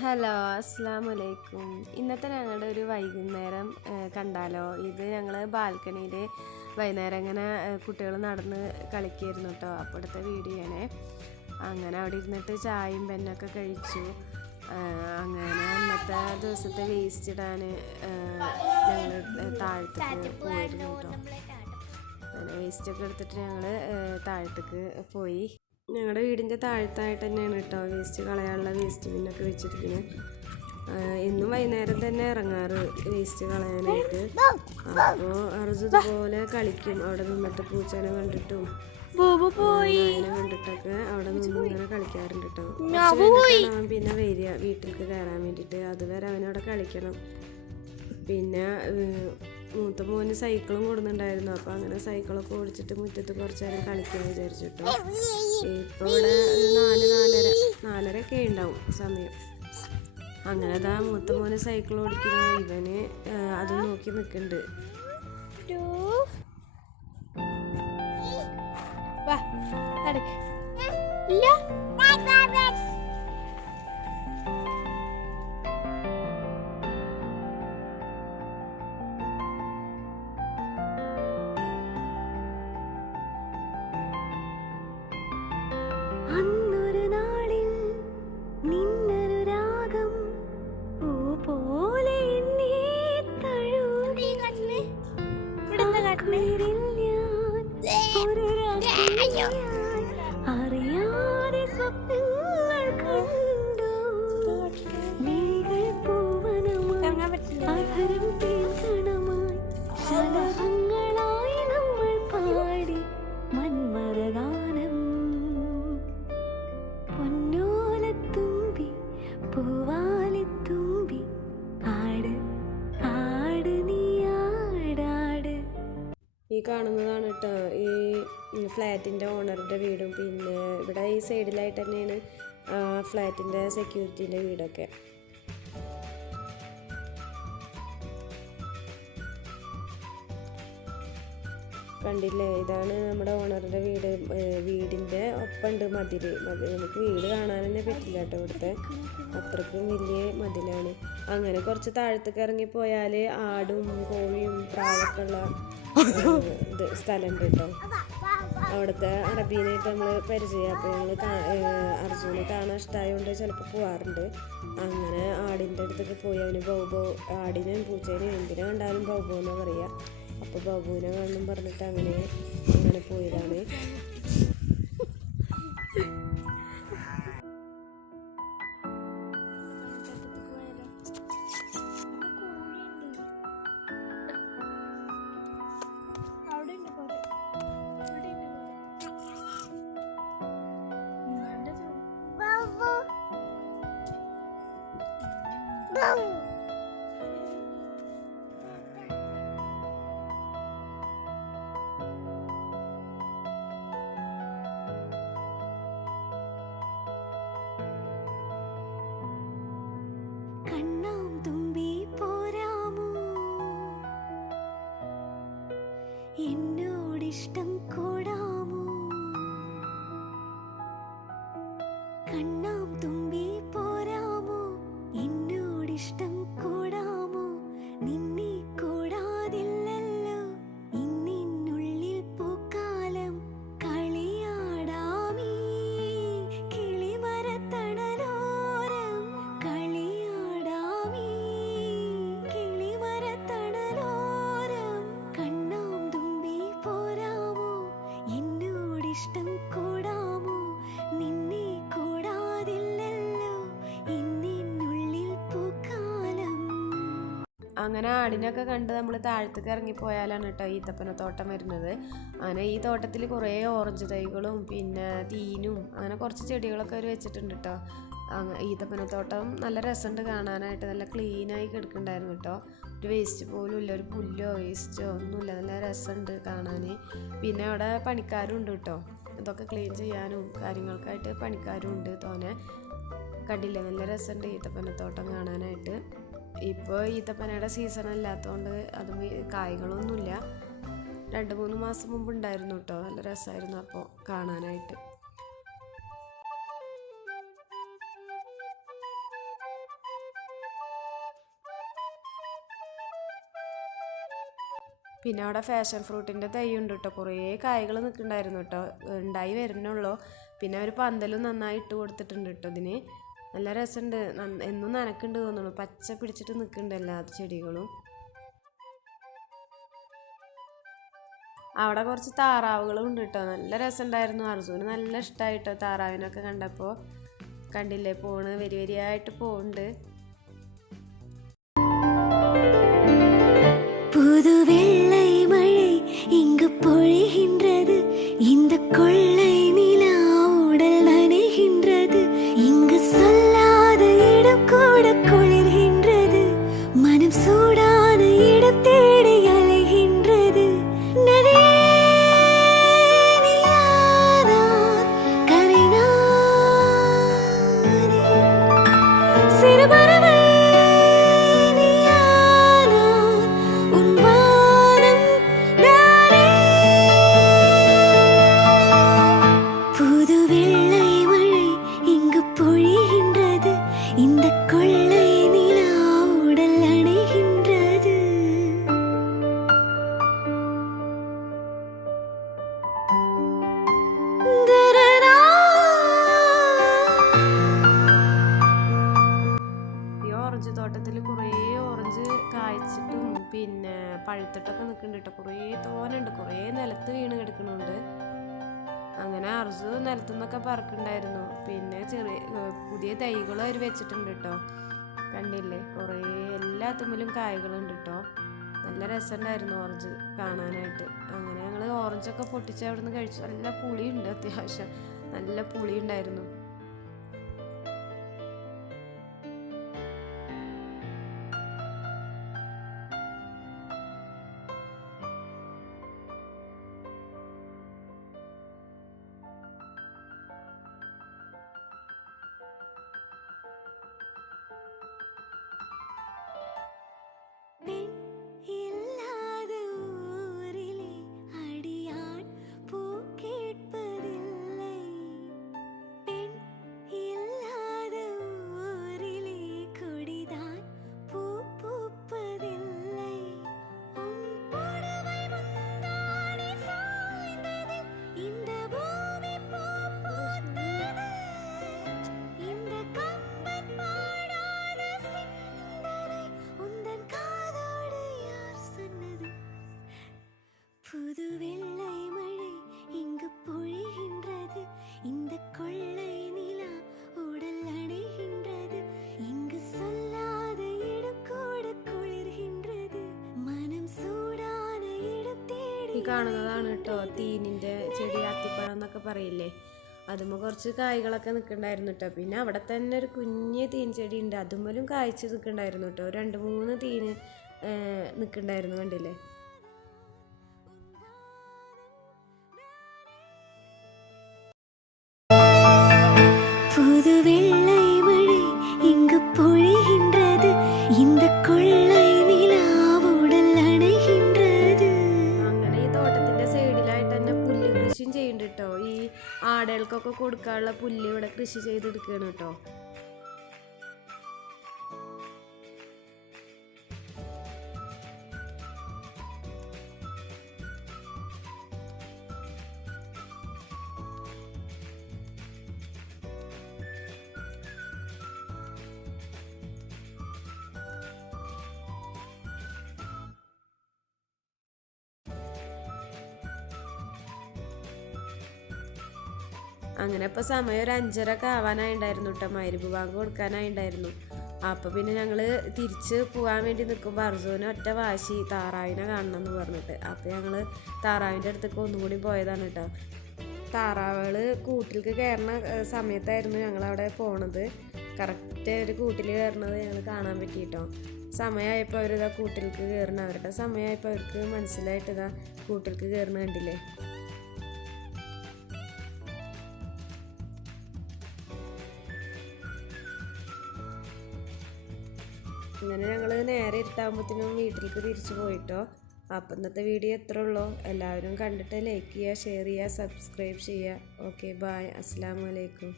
Hello അസ്സാം വലൈക്കും ഇന്നത്തെ ഞങ്ങളുടെ ഒരു വൈകുന്നേരം കണ്ടാലോ? ഇത് ഞങ്ങൾ ബാൽക്കണിയിൽ വൈകുന്നേരം ഇങ്ങനെ കുട്ടികൾ നടന്ന് കളിക്കായിരുന്നു കേട്ടോ അപ്പോഴത്തെ വീഡിയോനെ അങ്ങനെ അവിടെ ഇരുന്നിട്ട് ചായയും പെന്നൊക്കെ കഴിച്ചു. അങ്ങനെ അന്നത്തെ ദിവസത്തെ വേസ്റ്റ് ഇടാൻ ഞങ്ങൾ താഴത്തേക്ക് പോയിരുന്നു കേട്ടോ അങ്ങനെ വേസ്റ്റൊക്കെ എടുത്തിട്ട് ഞങ്ങൾ താഴത്തേക്ക് പോയി. ഞങ്ങളുടെ വീടിന്റെ താഴത്തായിട്ട് തന്നെയാണ് കേട്ടോ വേസ്റ്റ് കളയാനുള്ള വേസ്റ്റ് ബിന്നൊക്കെ വെച്ചിരിക്കുന്നത് എന്നും വൈകുന്നേരം തന്നെ ഇറങ്ങാറ് വേസ്റ്റ് കളയാനായിട്ട്. അപ്പോൾ അർജു ഇതുപോലെ കളിക്കും. അവിടെ നിന്നിട്ട് പൂച്ചേനെ കണ്ടിട്ടും പോയി. കണ്ടിട്ടൊക്കെ അവിടെ നിന്ന് ഇങ്ങനെ കളിക്കാറുണ്ട് കേട്ടോ പിന്നെ വരിക വീട്ടിലേക്ക് കയറാൻ വേണ്ടിയിട്ട് അതുവരെ അവനവിടെ കളിക്കണം. പിന്നെ മൂത്ത മോന് സൈക്കിളും കൊടുക്കുന്നുണ്ടായിരുന്നു. അപ്പോൾ അങ്ങനെ സൈക്കിളൊക്കെ ഓടിച്ചിട്ട് മുറ്റത്ത് കുറച്ച് നേരം കളിക്കാൻ വിചാരിച്ചിട്ടോ ഇപ്പോൾ ഇവിടെ നാല് നാലര നാലര ഒക്കെ ഉണ്ടാവും സമയം. അങ്ങനെ അതാ മൂത്ത മോന് സൈക്കിൾ ഓടിക്കുന്ന. ഇവന് അത് നോക്കി നിൽക്കുന്നുണ്ട് വാ നടക്ക്. ഇല്ല. കാണുന്നതാണ് കേട്ടോ ഈ ഫ്ലാറ്റിന്റെ ഓണറുടെ വീടും. പിന്നെ ഇവിടെ ഈ സൈഡിലായിട്ട് തന്നെയാണ് ഫ്ലാറ്റിന്റെ സെക്യൂരിറ്റീന്റെ വീടൊക്കെ. കണ്ടില്ലേ? ഇതാണ് നമ്മുടെ ഓണറുടെ വീട് വീടിന്റെ ഒപ്പമുണ്ട് മതിൽ മതിൽ നമുക്ക് വീട് കാണാൻ തന്നെ പറ്റില്ല കേട്ടോ ഇവിടുത്തെ. അത്രക്കും വലിയ മതിലാണ്. അങ്ങനെ കുറച്ച് താഴത്തേക്ക് ഇറങ്ങി പോയാൽ ആടും കോഴിയും പ്രാവൊക്കെ ഉള്ള ഏഹ്, ഇത് സ്ഥലമുണ്ട് കേട്ടോ. അവിടുത്തെ അറബീനായിട്ട് നമ്മൾ പരിചയം. അപ്പോൾ ഞങ്ങൾ അർജുനെ കാണാൻ ഇഷ്ടമായതുകൊണ്ട് ചിലപ്പോൾ പോവാറുണ്ട്. അങ്ങനെ ആടിന്റെ അടുത്തൊക്കെ പോയി അവന് ബൗബോ ആടിനും പൂച്ചേനെയും എന്തിനെ കണ്ടാലും ബൗബോ എന്നാ പറയുക അപ്പോൾ ബാബുവിനെ കാണണം പറഞ്ഞിട്ട് അങ്ങനെ അങ്ങനെ പോയതാണ്. എന്നോടിഷ്ടം അങ്ങനെ ആടിനൊക്കെ കണ്ട് നമ്മൾ താഴത്തേക്ക് ഇറങ്ങിപ്പോയാലാണ് കേട്ടോ ഈത്തപ്പന തോട്ടം വരുന്നത്. അങ്ങനെ ഈ തോട്ടത്തിൽ കുറേ ഓറഞ്ച് തൈകളും പിന്നെ തീനും അങ്ങനെ കുറച്ച് ചെടികളൊക്കെ അവർ വെച്ചിട്ടുണ്ട് കേട്ടോ. ഈത്തപ്പനത്തോട്ടം നല്ല രസമുണ്ട് കാണാനായിട്ട്. നല്ല ക്ലീനായി കിടക്കുന്നുണ്ടായിരുന്നു കേട്ടോ. ഒരു വേസ്റ്റ് പോലും ഇല്ല. ഒരു പുല്ലോ വേസ്റ്റോ ഒന്നുമില്ല. നല്ല രസമുണ്ട് കാണാൻ പിന്നെ അവിടെ പണിക്കാരും ഉണ്ട് കേട്ടോ. ഇതൊക്കെ ക്ലീൻ ചെയ്യാനും കാര്യങ്ങൾക്കായിട്ട് പണിക്കാരും ഉണ്ട് തോനെ. കണ്ടില്ല? നല്ല രസമുണ്ട് ഈത്തപ്പനത്തോട്ടം കാണാനായിട്ട്. ഇപ്പോൾ ഈത്തപ്പനയുടെ സീസൺ അല്ലാത്തതുകൊണ്ട് അത് കായ്കളൊന്നുമില്ല. രണ്ട് മൂന്ന് മാസം മുമ്പ് ഉണ്ടായിരുന്നു കേട്ടോ നല്ല രസമായിരുന്നു അപ്പോൾ കാണാനായിട്ട്. പിന്നെ അവിടെ ഫാഷൻ ഫ്രൂട്ടിന്റെ തൈ ഉണ്ട് കേട്ടോ കുറേ കായകൾ നിൽക്കുന്നുണ്ടായിരുന്നു കേട്ടോ ഉണ്ടായി വരുന്നുള്ളൂ. പിന്നെ അവർ പന്തലും നന്നായി ഇട്ട് കൊടുത്തിട്ടുണ്ട് കേട്ടോ ഇതിന്. നല്ല രസമുണ്ട് എന്നും നനക്കുണ്ട് തോന്നുന്നു. പച്ച പിടിച്ചിട്ട് നിൽക്കുന്നുണ്ട് എല്ലാ ചെടികളും. അവിടെ കുറച്ച് താറാവുകളും ഉണ്ട് കേട്ടോ നല്ല രസമുണ്ടായിരുന്നു അർജുന് നല്ല ഇഷ്ടമായിട്ടോ താറാവിനൊക്കെ കണ്ടപ്പോൾ കണ്ടില്ലേ? പോണ്. വരി വരിയായിട്ട് പോകുന്നുണ്ട് പിന്നെ പഴുത്തിട്ടൊക്കെ നിൽക്കുന്നുണ്ട് കേട്ടോ കുറേ തോനുണ്ട് കുറേ നിലത്ത് വീണ് കിടക്കുന്നുണ്ട്. അങ്ങനെ അർജു നിലത്തുനിന്നൊക്കെ പറക്കുണ്ടായിരുന്നു പിന്നെ ചെറിയ പുതിയ തൈകളും അവർ വെച്ചിട്ടുണ്ട് കേട്ടോ കണ്ടില്ലേ? കുറേ എല്ലാ തുമ്മിലും കായ്കളുണ്ട് കേട്ടോ നല്ല രസമുണ്ടായിരുന്നു ഓറഞ്ച് കാണാനായിട്ട്. അങ്ങനെ ഞങ്ങൾ ഓറഞ്ചൊക്കെ പൊട്ടിച്ച് അവിടെ നിന്ന് കഴിച്ചു നല്ല പുളിയുണ്ട് അത്യാവശ്യം. നല്ല പുളി ഈ കാണുന്നതാണ് കേട്ടോ തീനിന്റെ ചെടി അത്തിപ്പഴം എന്നൊക്കെ പറയില്ലേ. അതുമ്പോൾ കുറച്ച് കായ്കളൊക്കെ നിൽക്കണ്ടായിരുന്നു കേട്ടോ. പിന്നെ അവിടെ തന്നെ ഒരു കുഞ്ഞ് തീൻ ചെടി ഉണ്ട്. അതുമ്മലും കായ്ച്ച് നിൽക്കണ്ടായിരുന്നു കേട്ടോ. രണ്ട് മൂന്ന് തീന് നിൽക്കണ്ടായിരുന്നു കണ്ടില്ലേ? കൊടുക്കാനുള്ള പുല്ല് ഇവിടെ കൃഷി ചെയ്തെടുക്കുകയാണ് കേട്ടോ. അങ്ങനെ ഇപ്പോൾ സമയം ഒരു അഞ്ചരൊക്കെ ആവാനായിണ്ടായിരുന്നു കേട്ടോ മരുഭ് ബാങ്ക് കൊടുക്കാനായിണ്ടായിരുന്നു. അപ്പോൾ പിന്നെ ഞങ്ങൾ തിരിച്ച് പോകാൻ വേണ്ടി നിൽക്കുമ്പോൾ അർജുന ഒറ്റ വാശി താറാവിനെ കാണണം എന്ന് പറഞ്ഞിട്ട്. അപ്പോൾ ഞങ്ങൾ താറാവിന്റെ അടുത്തേക്ക് ഒന്നുകൂടി പോയതാണ് കേട്ടോ താറാവുകൾ കൂട്ടിലേക്ക് കയറുന്ന സമയത്തായിരുന്നു ഞങ്ങളവിടെ പോണത്. കറക്റ്റ് ഒരു കൂട്ടിൽ കയറുന്നത് ഞങ്ങൾ കാണാൻ പറ്റി കേട്ടോ സമയമായപ്പോൾ അവരിതാ കൂട്ടിലേക്ക് കയറണ അവരുടെ സമയമായപ്പോൾ അവർക്ക് മനസ്സിലായിട്ട് ഇതാ കൂട്ടിലേക്ക് കയറുന്ന കണ്ടില്ലേ? അങ്ങനെ ഞങ്ങൾ നേരെ ഇരുട്ടാകുമ്പോഴത്തേനും വീട്ടിലേക്ക് തിരിച്ചു പോയിട്ടോ. അപ്പം ഇന്നത്തെ വീഡിയോ എത്ര ഉള്ളൂ. എല്ലാവരും കണ്ടിട്ട് ലൈക്ക് ചെയ്യുക ഷെയർ ചെയ്യുക സബ്സ്ക്രൈബ് ചെയ്യുക. ഓക്കെ ബായ് അസ്സാം വലൈക്കും